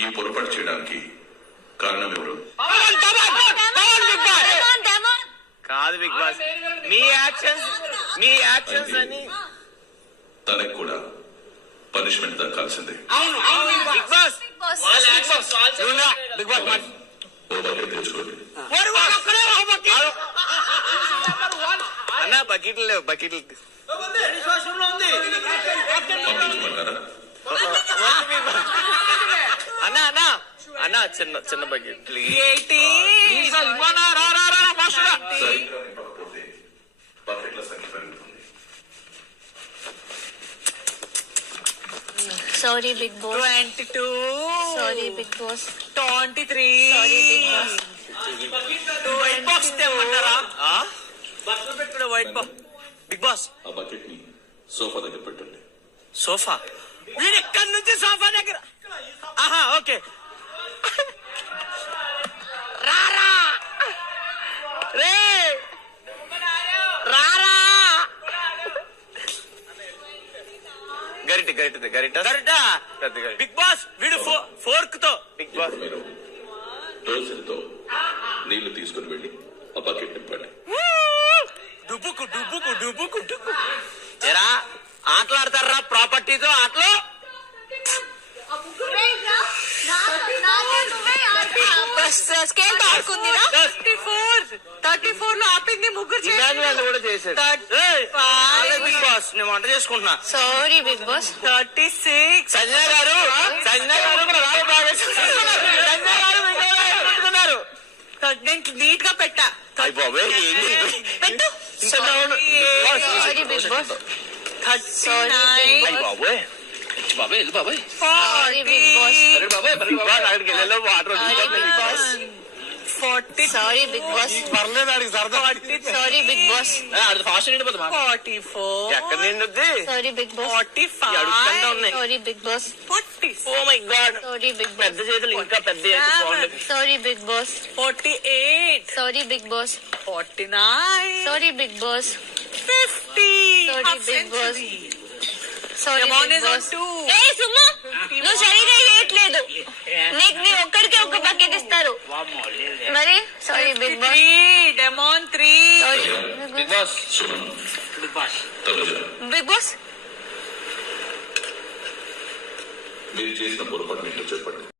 ఈ పొరపాటు చేయడానికి కారణం ఎవరు? కాదు బిగ్ బాస్, మీ యాక్షన్స్ అని తనకు కూడా పనిష్మెంట్ దక్కాల్సిందే. బిగ్ బాస్ ఓ బకెట్ తెచ్చుకోండి. అన్నా బకెట్లు లేవు, బకెట్లు పంపించమంటారా? అన్నా అన్నా అన్నా చిన్న చిన్న బకెట్ ప్లీజ్. సరిగ్గా నింపకపోతే బకెట్ల సంఖ్య పెరుగుతుంది. Sorry, Big Boss. 22. Sorry, Big Boss. 23. Sorry, Big Boss. White box తెమ్మంటారా? బట్టలు పెట్టుకునే వైట్ బాక్స్. బిగ్ బాస్ ఆ బకెట్ ని సోఫా దగ్గర పెట్టండి. సోఫా, వీడు ఎక్కడి నుంచి సోఫా దగ్గర. ఆహా ఓకే. రారా రే రారా. గరిట బిగ్ బాస్ వీడు ఫోర్క్ తో. బిగ్ బాస్ మీరు డోసెల్తో నీళ్లు తీసుకుని వెళ్ళి ఆ బకెట్ నింపండి. డుబ్బుకు ఎరా ఆటలాడతారా ప్రాపర్టీతో ఆటలు? స్కేల్ తో ఆడుకుందిరా. 34 లో ఆపింది ముగ్గురు కూడా చేశారు. బిగ్ బాస్ నేను వంట చేసుకుంటున్నా. Sorry big boss. 36 సంజయ్ గారు కూడా రాయి బాగా సంజయ్ గారు పెట్టుకున్నారు. నేను నీట్ గా పెట్టా. పెట్టు. Sorry big boss. 39 sorry big boss. అక్కడికి వెళ్ళలో వాటర్ 40. Sorry big boss. పర్లేదు అడిగి సరదా. Sorry big boss. ఫాస్ట్ నిండిపోతా. 44 ఎక్కడ నిండుద్ది? Sorry big boss. 45 అడుగుతుంటా ఉన్నాయి. Sorry big boss. 40. Oh my god. Sorry big boss. పెద్ద చేతులు ఇంకా పెద్ద sorry big boss. 48. Sorry big boss. 49. Sorry big boss. 50. Sorry, Big Boss. Sorry Demon big is on boss. 2. ఏ సుమ్మ, నువ్వు సరిగా చేయట్లేదు. నీకు నీ ఒక్కడికే ఒక బకెట్ ఇస్తారు మరి. Sorry big Boss. 3. Demon 3. Sorry big Boss Suman Tanuja, Bigg Boss. మీరు చేసిన పొరపాటు ఏంటో చెప్పండి.